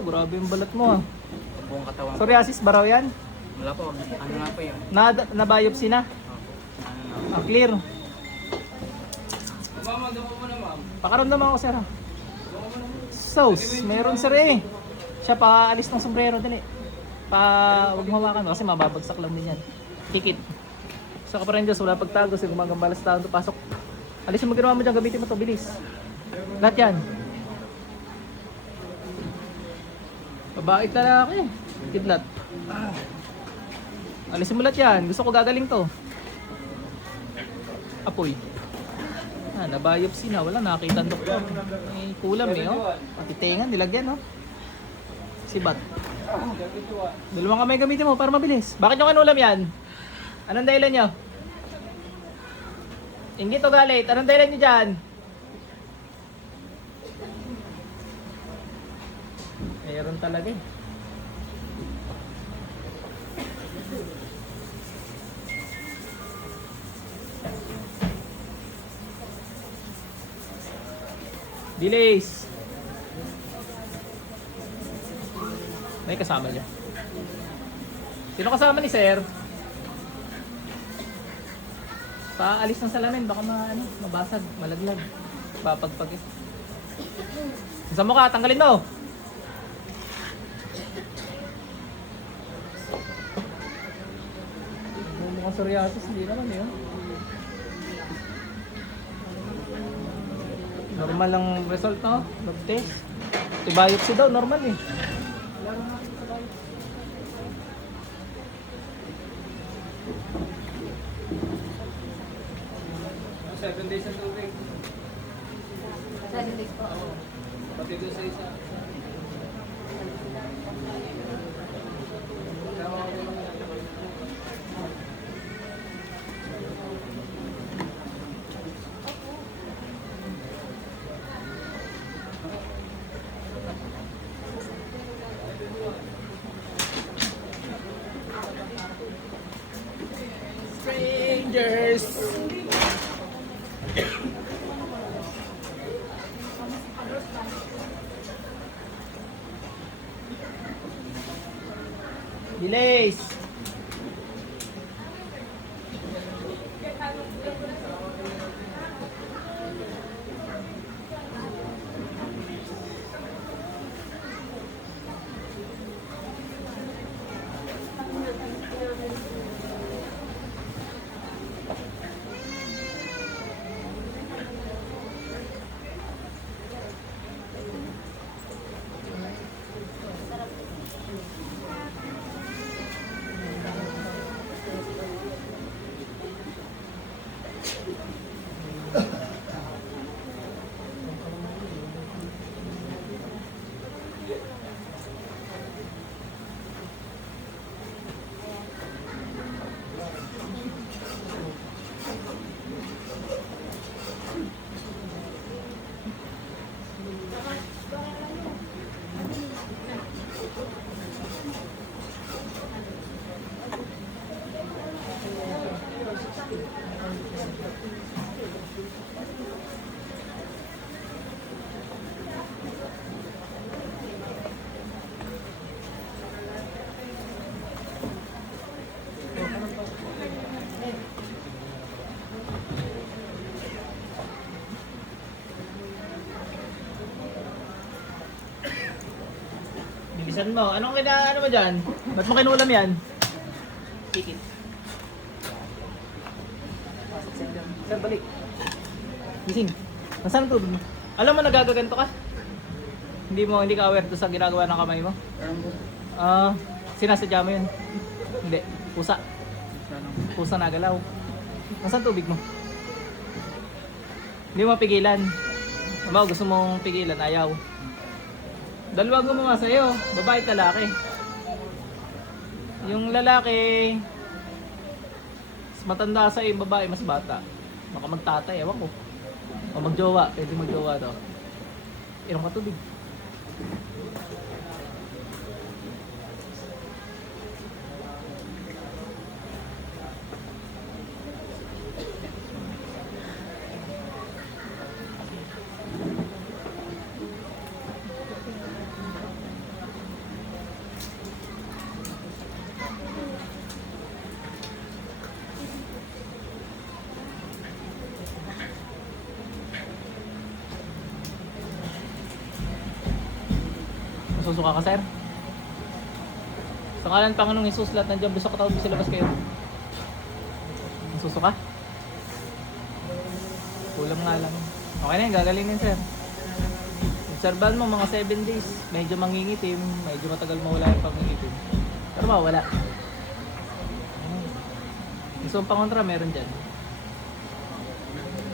Grabe yung balat mo ah. Buong katawan. Psoriasis ba raw yan? Wala po. Ano nga po yun? Na-biopsy na? Ah, clear. Pakaramdaman ako sir. Sauce, meron sir eh. Siya pa alis ng sombrero dali. Huwag mo hawakan kasi mababagsak lang din yan. Kikit. Sa kaparendyos, wala pagtago. Sige, gumagambalas taon to pasok. Alisin mo ginawa mo dyan, gamitin mo to, bilis. Lahat yan. Babait na lalaki. Kidlat. Alisin mo lahat yan. Gusto ko gagaling to. Apoy. Na-biopsy na. Wala, nakakita ang doktor. May kulam eh, oh. Pati tenga, nilagyan, oh. Sibat. Dalawang kamay gamitin mo para mabilis. Bakit yung kanulam yan? Anong dahilan nyo? Inggit o galit? Anong dahilan nyo dyan? Meron talaga eh. Delays. May kasama niya. Sino kasama ni sir? Paalis ng salamin, baka mabasag, malaglag. Papagpag eh. Sa mukha, tanggalin mo! Mukhang psoriasis, hindi naman eh. Normal ang result, no? Blood test. Biopsy daw, normal eh. 7 days ang tubig. 7 days po. Oo. Pati doon sa isa. Strangers! Delays. Bilisan mo. Anong ano mo dyan? Ba't mo kinulam yan? Tikit. Sir, balik. Gising. Nasaan ang tubig mo? Alam mo nagagaganto ka? Hindi ka aware doon sa ginagawa ng kamay mo? Sinasadya mo yun? Hindi. Pusa. Pusa nagalaw. Nasaan tubig mo? Hindi mo pigilan. Ama, gusto mong pigilan, ayaw. Dalawa gumawa sa'yo, babae at lalaki. Yung lalaki, mas matanda sa'yo, yung babae mas bata. Baka magtatay, ewan ko. O magjowa, pwede magjowa daw. Inom ka tubig. Nasusuka ka, sir? Sa ngalan ng Panginoong Hesus, lahat ng Diablo sa katawan mo, silabas kayo. Nasusuka? Kulang nga lang. Okay na yun, gagalingin, sir. Obserbahan mo mga 7 days. Medyo mangingitim, medyo matagal mawala yung pangingitim. Pero mawala. Gusto mong pangontra, meron dyan.